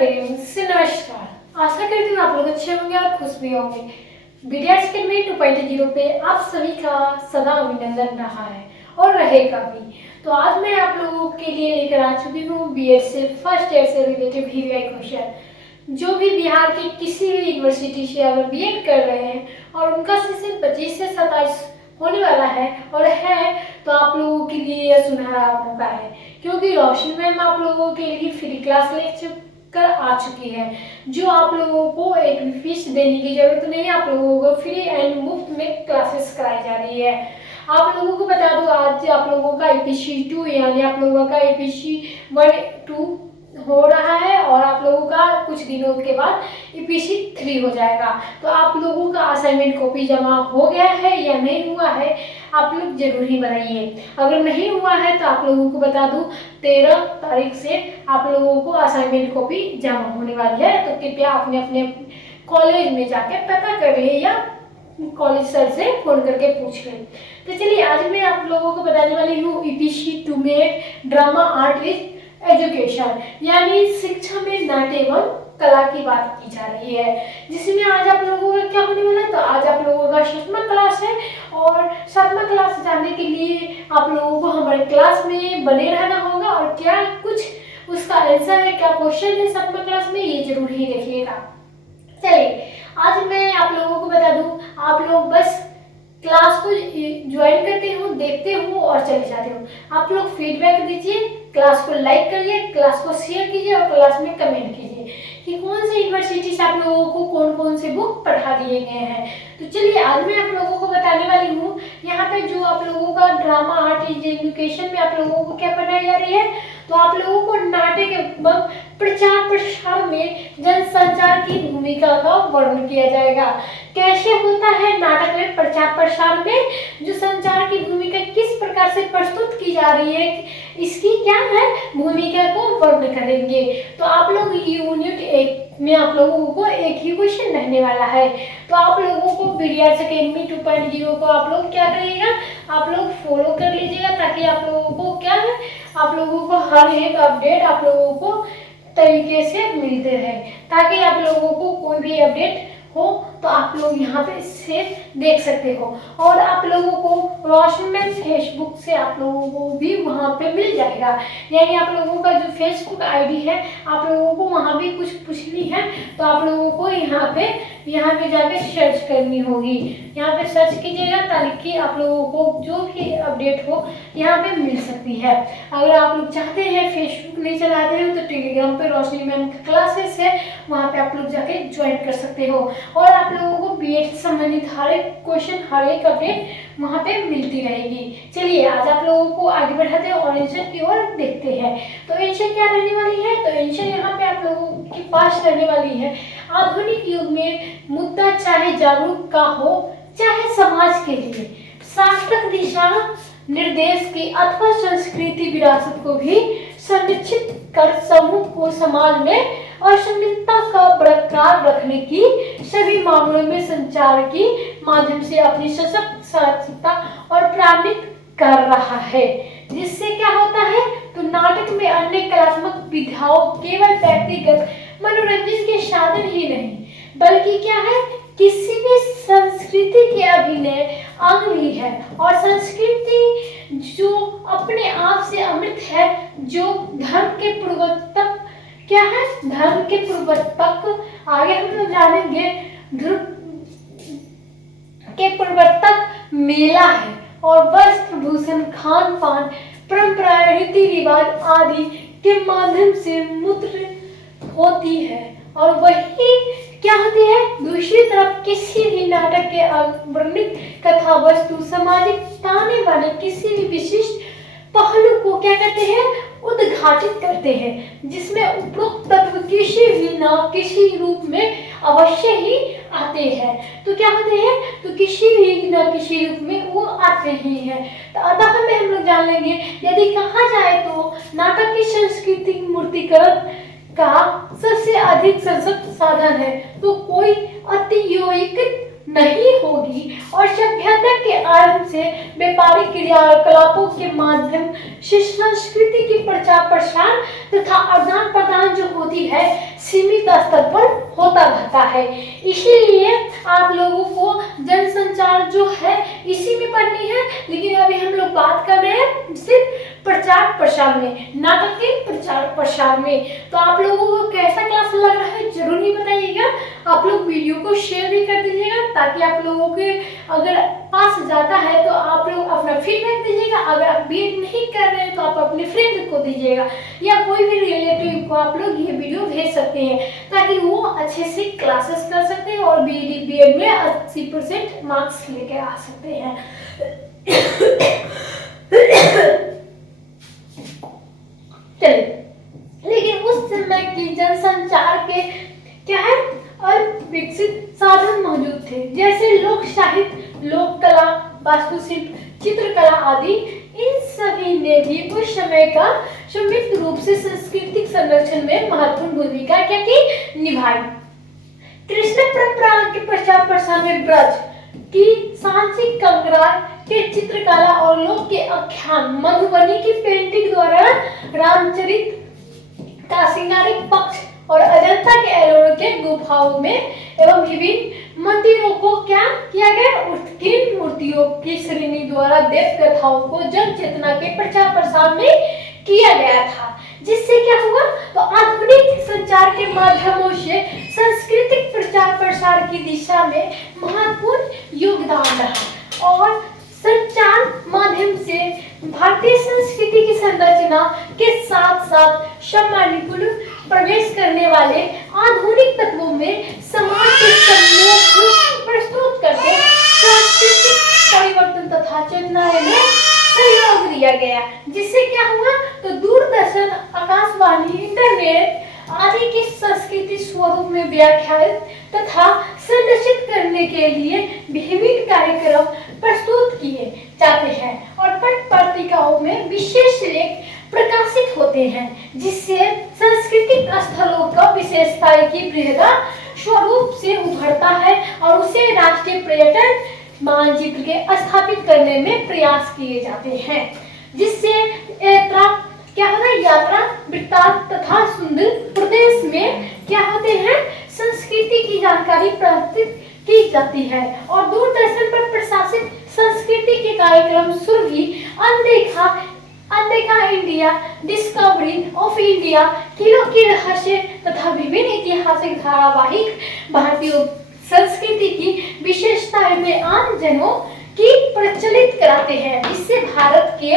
प्रेम से नमस्कार। आशा करती हूँ आप लोग अच्छे होंगे और खुश भी होंगे। बीडीएस अकेडमी 2.0 पे आप सभी का सदा अभिनंदन रहा है और रहेगा भी। तो आज मैं आप लोगों के लिए लेकर आ चुकी हूँ बीएड से फर्स्ट ईयर से रिलेटेड वीवीआई क्वेश्चन। जो भी बिहार की किसी भी यूनिवर्सिटी से अगर बीएड कर रहे हैं और उनका सेशन 25 से 27 होने वाला है और है, तो आप लोगों के लिए यह सुनहरा मौका है, क्योंकि रोशनी मैम आप लोगों के लिए फ्री क्लास लेक्चर कर आ चुकी है। जो आप लोगों को एक भी फीस देने की जरूरत नहीं है, आप लोगों को फ्री एंड मुफ्त में क्लासेस कराई जा रही है। आप लोगों को बता दूं, आज आप लोगों का ईपीसी 2 यानी आप लोगों का ईपीसी 1-2 हो रहा है और आप लोगों का कुछ दिनों के बाद ईपीसी 3 हो जाएगा। तो आप लोगों का असाइनमेंट कॉपी जमा हो गया है या नहीं हुआ है, आप लोग जरूर ही बताइए। अगर नहीं हुआ है तो आप लोगों को बता दूं, 13 तारीख से आप लोगों को असाइनमेंट कॉपी जमा होने वाली है। तो कृपया अपने अपने कॉलेज में जाके पता कर ले या कॉलेज सर से फोन करके पूछ लें। तो चलिए, आज मैं आप लोगों को बताने वाली हूँ ईपीसी 2 में ड्रामा आर्ट इज एजुकेशन यानी शिक्षा में नाट्य एवं कला की बात की जा रही है, जिसमें आज आप लोगों का क्या होने वाला है। तो आज आप लोगों का 7वां क्लास है और 7वां क्लास जाने के लिए आप लोगों को हमारे क्लास में बने रहना होगा और क्या कुछ उसका आंसर है, क्या क्वेश्चन है 7वां क्लास में, ये जरूर ही देखिएगा। चलिए, आज मैं आप लोगों को बता दूं, आप लोग बस क्लास को ज्वाइन करते हो, देखते हो और चले जाते हो। आप लोग फीडबैक दीजिए, क्लास को लाइक करिए, क्लास को शेयर कीजिए और क्लास में कमेंट कीजिए कि कौन सी यूनिवर्सिटी से आप लोगों को कौन कौन से बुक पढ़ा दिए गए हैं। तो चलिए, आज मैं आप लोगों को बताने वाली हूँ यहाँ पे जो आप लोगों का ड्रामा आर्ट इज एजुकेशन में आप लोगों को क्या पढ़ाई जा रही है। तो आप लोगों को नाटक एवं प्रचार प्रसार में जनसंचार की भूमिका का वर्णन किया जाएगा। कैसे होता है नाटक में प्रचार प्रसार में जो संचार की भूमिका किस प्रकार से प्रस्तुत की जा रही है, इसकी क्या है भूमिका को वर्णन करेंगे। तो आप लोग यूनिट 1 में आप लोगों को एक ही क्वेश्चन रहने वाला है। तो आप लोगों को बीडीएस अकेडमी 2.0 को आप लोग क्या करिएगा, आप लोग फॉलो कर लीजिएगा, ताकि आप लोगों को क्या है, आप लोगों को हर एक अपडेट आप लोगों को तरीके से मिलते रहे, ताकि आप लोगों को कोई भी अपडेट हो तो आप लोग यहाँ पे से देख सकते हो। और आप लोगों को रोशनी मैम फेसबुक से आप लोगों को भी वहाँ पे मिल जाएगा, यानी आप लोगों का जो फेसबुक आईडी है, आप लोगों को वहाँ भी कुछ पूछनी है तो आप लोगों को यहाँ पे जाके सर्च करनी होगी। यहाँ पे सर्च कीजिएगा ताकि आप लोगों को जो भी अपडेट हो यहाँ पे मिल सकती है। अगर आप लोग चाहते हैं, फेसबुक नहीं चलाते हैं, तो टेलीग्राम पे रोशनी मैम की क्लासेस है, वहाँ पे आप लोग जाके ज्वाइन कर सकते हो और आप लोगों को बीएड से संबंधित हर एक क्वेश्चन, हर एक अपडेट वहाँ पे मिलती रहेगी। चलिए, आज आप लोगों को आगे बढ़ाते हैं और आंसर की ओर देखते हैं। तो आंसर क्या रहने वाली है, तो आंसर यहाँ पे आप लोगों के पास रहने वाली है, आधुनिक युग में मुद्दा चाहे जागरूक का हो चाहे समाज के लिए सार्थक दिशा निर्देश की अथवा संस्कृति विरासत को भी संरक्षित कर समूह को समाज में असंगतता का बरकरार रखने की सभी मामलों में संचार की माध्यम से अपनी सशक्त सार्थकता और प्रामाणिक कर रहा है। जिससे क्या होता है, तो नाटक में अन्य कलात्मक विधाओं केवल व्यक्तिगत मनोरंजन के साधन ही नहीं, बल्कि क्या है, किसी भी संस्कृति के अभिनय अंग भी है। और संस्कृति जो अपने आप से अमृत है, जो धर्म के प्रवर्तक क्या है, धर्म के प्रवर्तक, आगे हम लोग जानेंगे, धर्म के प्रवर्तक मेला है और वस्त्र भूषण खान पान परंपरा रीति रिवाज आदि के माध्यम से मूर्त होती है। और वही क्या होती है, दूसरी तरफ किसी भी नाटक के वर्णित कथा वस्तु सामाजिक ताने वाले किसी भी विशिष्ट पहलू को क्या कहते हैं, उद्घाटित करते हैं, जिसमें उपरोक्त तत्व किसी भी न किसी रूप में अवश्य ही आते हैं। तो क्या होते हैं, तो किसी भी न किसी रूप में वो आते ही हैं। तो अतः हमें हम लोग जान लेंगे, यदि कहा जाए तो नाटक की सांस्कृतिक मूर्तिकरण का सबसे अधिक सशक्त साधन है, तो कोई अतियोगिक नहीं होगी और सभ्यता के आरंभ से व्यापारिक क्रियाकलापों के माध्यम से संस्कृति की प्रचार प्रसार तथा आदान प्रदान जो होती है सीमित स्तर पर होता रहता है। इसीलिए आप लोगों को जनसंचार जो है इसी में पढ़नी है, लेकिन अभी हम लोग बात कर रहे हैं सिर्फ प्रचार प्रसार में, नाटक के प्रचार प्रसार में। तो आप लोगों को कैसा क्लास लग रहा है जरूर ही बताइएगा। आप लोग वीडियो को शेयर भी कर दीजिएगा ताकि आप लोगों के अगर पास जाता है तो आप लोग अपना फीडबैक दीजिएगा। अगर आप बीएड नहीं कर रहे हैं तो आप अपने फ्रेंड को दीजिएगा या कोई भी रिलेटिव को आप लोग ये वीडियो भेज सकते हैं ताकि वो अच्छे से क्लासेस कर सकते हैं और बीएड में 80% मार्क्स लेके आ सकते हैं। चलिए, लेकिन उस समय की जनसंचार के क्या है अल्पविकसित साधन मौजूद थे, जैसे लोक साहित्य, लोक कला, वास्तुशिल्प, चित्रकला आदि। इन सभी ने भी उस समय का संयुक्त रूप से सांस्कृतिक संरक्षण में महत्वपूर्ण भूमिका क्या की निभाई। कृष्ण परंपरा के प्रचार प्रसार में ब्रज की सांची कंगरा के चित्रकला और लोक के आख्यान, मधुबनी की पेंटिंग द्वारा रामचरित का श्रृंगारिक पक्ष और अजंता के एलोरा के गुफाओं में एवं विभिन्न मंदिरों को क्या किया गया, उत्कीर्ण मूर्तियों की श्रेणी द्वारा देव कथाओं को जन चेतना के प्रचार प्रसार में किया गया था। जिससे क्या हुआ, तो आधुनिक संचार के माध्यमों से सांस्कृतिक प्रचार प्रसार की दिशा में महत्वपूर्ण योगदान रहा और संचार माध्यम से भारतीय संस्कृति की संरचना के साथ साथ समानुकूल प्रवेश करने वाले आधुनिक तत्वों में समाज के समूह को प्रस्तुत करके सांस्कृतिक परिवर्तन तथा चेतना में सहयोग दिया गया। जिससे क्या हुआ, तो दूरदर्शन, आकाशवाणी, इंटरनेट आदि की संस्कृति स्वरूप में व्याख्यायित तथा संरक्षित करने के लिए विभिन्न कार्यक्रम प्रस्तुत किए जाते हैं और पत्रिकाओं में विशेष लेख प्रकाशित होते हैं, जिससे सांस्कृतिक स्थलों का विशेषताएं की बृहदा स्वरूप से उभरता है और उसे राष्ट्रीय पर्यटन मानचित्र के स्थापित करने में प्रयास किए जाते हैं। जिससे क्या होता है, यात्रा वृत्तांत तथा सुंदर प्रदेश में क्या होते हैं, संस्कृति की जानकारी प्राप्त की जाती है और दूरदर्शन पर प्रसारित संस्कृति के कार्यक्रम सुरभि, अनदेखा India, discovery of India, kilo की रहस्य तथा विभिन्न ऐतिहासिक धारावाहिक भारतीय संस्कृति की विशेषताएं में आम जनों की प्रचलित कराते हैं। इससे भारत के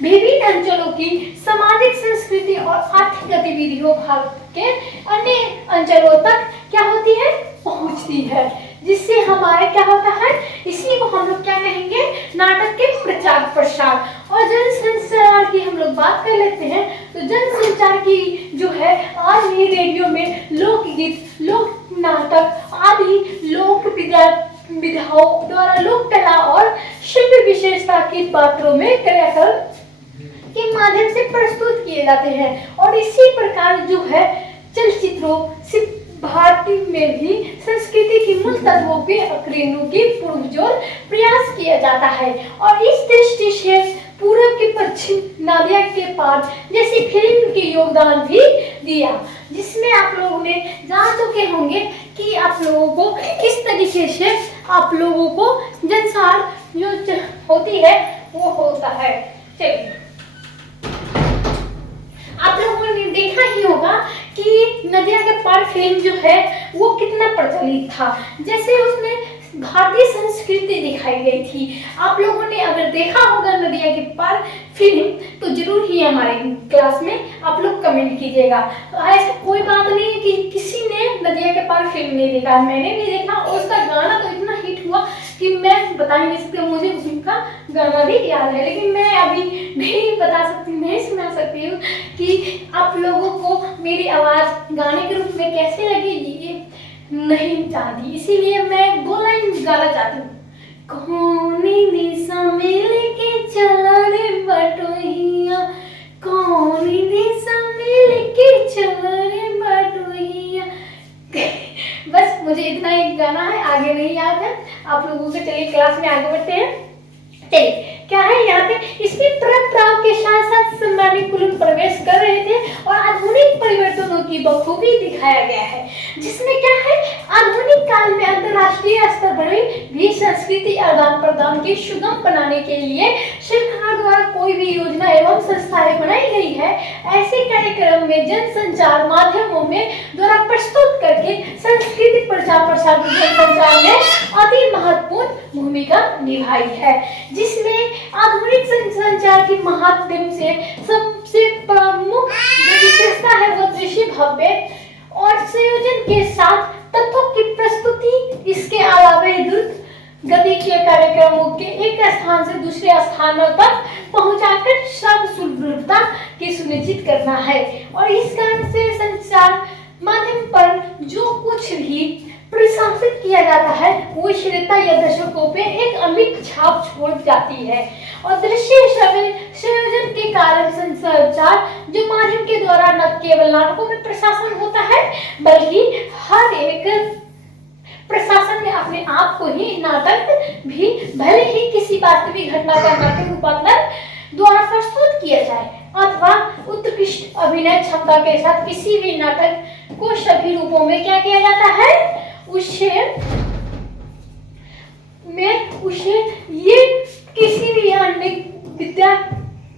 विभिन्न अंचलों की सामाजिक, संस्कृति और आर्थिक गतिविधियों भारत के अन्य अंचलों तक क्या होती है, पहुंचती है। जिससे हमारे क्या होता है, इसी को हम लोग क्या कहेंगे, नाटक के प्रचार प्रसार। और जनसंचार की हम लोग बात कर लेते हैं, तो जनसंचार की जो है आज भी रेडियो में लोकगीत, लोक नाटक आदि लोक विधाओं द्वारा लोक कला और शिल्प विशेषता की पात्रों में क्रियाकलाप के माध्यम से प्रस्तुत किए जाते हैं। और इसी प्रकार जो है चलचित्रों से भारतीय में भी संस्कृति की मूल तत्वों के अग्रणी की पुरजोर प्रयास किया जाता है। और इस दृष्टि से पूरब के पश्चिम, नदिया के पार जैसी फिल्म के योगदान भी दिया, जिसमें आप लोगों ने जान चुके होंगे कि आप लोगों को किस तरीके से आप लोगों को जनसार जो होती है वो होता है। चलिए, आप लोगों ने देखा ही होगा कि नदिया के पार फिल्म जो है वो कितना प्रचलित था, जैसे उसमें भारतीय संस्कृति दिखाई गई थी। आप लोगों ने अगर देखा होगा नदिया के पार फिल्म तो जरूर ही हमारे क्लास में आप लोग कमेंट कीजिएगा। तो ऐसा कोई बात नहीं है कि किसी ने नदिया के पार फिल्म नहीं देखा, मैंने भी देखा और उसका गाना तो इतना हिट हुआ कि मैं बता ही नहीं सकती, मुझे उनका गाना भी याद है, लेकिन मैं अभी नहीं बता सकती, नहीं सुना सकती हूँ कि आप लोगों को मेरी आवाज़ गाने के रूप में कैसे लगेगी ये नहीं चाहती, इसीलिए मैं 2 लाइन गाना चाहती हूँ। कौनी दिशा में लेके चला रे बटोहिया, कौनी दिशा में लेके चला रे बटोहिया। बस मुझे मुझे इतना ही गाना है, आगे नहीं याद है आप लोगों को। चलिए क्लास में आगे बढ़ते हैं। चलिए क्या है यहाँ पे, इसमें परंपराओं के साथ साथ सम्मानित कुलीन प्रवेश कर रहे थे और आधुनिक परिवर्तनों की बखूबी दिखाया गया है, जिसमें क्या है, आधुनिक काल में अंतर्राष्ट्रीय स्तर पर भी संस्कृति आदान प्रदान की सुगम बनाने के लिए सरकार द्वारा कोई भी योजना एवं संस्थाएं बनाई गई है। ऐसे कार्यक्रम में जन संचार माध्यमों में द्वारा प्रस्तुत करके सांस्कृतिक प्रचार प्रसार संचार में अति महत्वपूर्ण भूमिका निभाई है, जिसमें आधुनिक संचार के माध्यम से सबसे प्रमुख जो विशेषता है वो दृश्य भव्य और संयोजन के साथ तत्वों की प्रस्तुति। इसके अलावा द्रुत गति के कार्यक्रमों के एक स्थान से दूसरे स्थानों तक पहुंचाकर सब सुलभता की सुनिश्चित करना है। और इस कारण से संचार माध्यम पर जो कुछ भी प्रसारित किया जाता है वो श्रोता या दर्शकों पे एक अमिट छाप छोड़ जाती है। और दृश्य संयोजन के कारण संचार जो माध्यम के द्वारा न केवल नाटकों में प्रशासन होता है बल्कि हर एक प्रशासन में अपने आप को ही नाटक भी भले ही किसी वास्तविक घटना का नाट्य रूपांतर द्वारा प्रस्तुत किया जाए अथवा उत्कृष्ट अभिनय क्षमता के साथ किसी भी नाटक को सभी रूपों में क्या किया जाता है, उसे ये किसी भी अन्य विद्या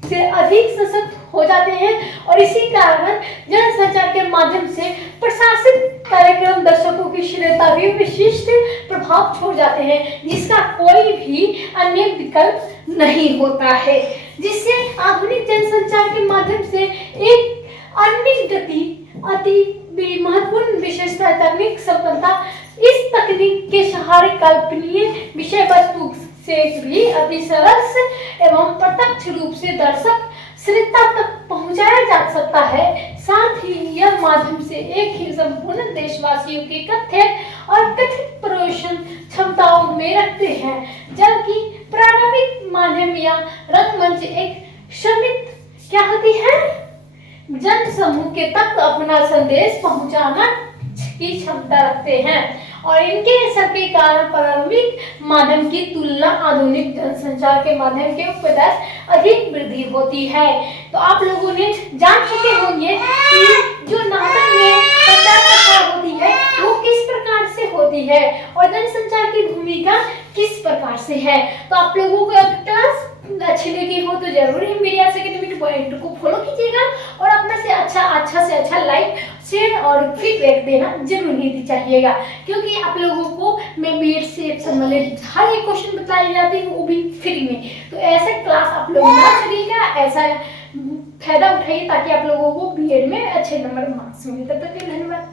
से अधिक सशक्त हो जाते हैं। और इसी कारण जनसंचार के माध्यम से प्रशासित कार्यक्रम दर्शकों की श्रोता भी विशिष्ट प्रभाव छोड़ जाते हैं, जिसका कोई भी अन्य विकल्प नहीं होता है। जिससे आधुनिक जनसंचार के माध्यम से एक अन्य गति अति महत्वपूर्ण विशेषता तकनीक संपन्नता। इस तकनीक के सहारे कल्पनीय विषय वस्तु से भी अति सरल एवं प्रत्यक्ष रूप से दर्शक श्रोता तक पहुंचाया जा सकता है। साथ ही यह माध्यम से एक ही संपूर्ण देशवासियों के कथ्य और कथित प्रदर्शन क्षमताओं में रखते हैं, जबकि प्रारंभिक माध्यम या रंगमंच एक सीमित क्या होती है, जन समूह के तक अपना संदेश पहुंचाना की क्षमता रखते हैं। और इनके सबके कारण प्रारंभिक माध्यम की तुलना आधुनिक जनसंचार के माध्यम के उपदर्श अधिक वृद्धि होती है। तो आप लोगों ने जान चुके होंगे कि जो नाटक में प्रचार प्रसार होती है वो किस प्रकार से होती है और जनसंचार की भूमिका किस प्रकार से है। तो आप लोगों को क्लास अच्छी लगी हो तो जरूर ही मीडिया एकेडमी पॉइंट को फॉलो कीजिएगा और अपने से अच्छा लाइक शेयर और फीडबैक देना जरूर ही चाहिएगा, क्योंकि आप लोगों को मैं बीएड से संबंधित हर एक क्वेश्चन बताई जाती है वो भी फ्री में। तो ऐसे क्लास आप लोग ना चलिएगा, ऐसा फायदा उठाइए ताकि आप लोगों को बीएड में अच्छे नंबर मार्क्स मिले। तब तक के लिए धन्यवाद।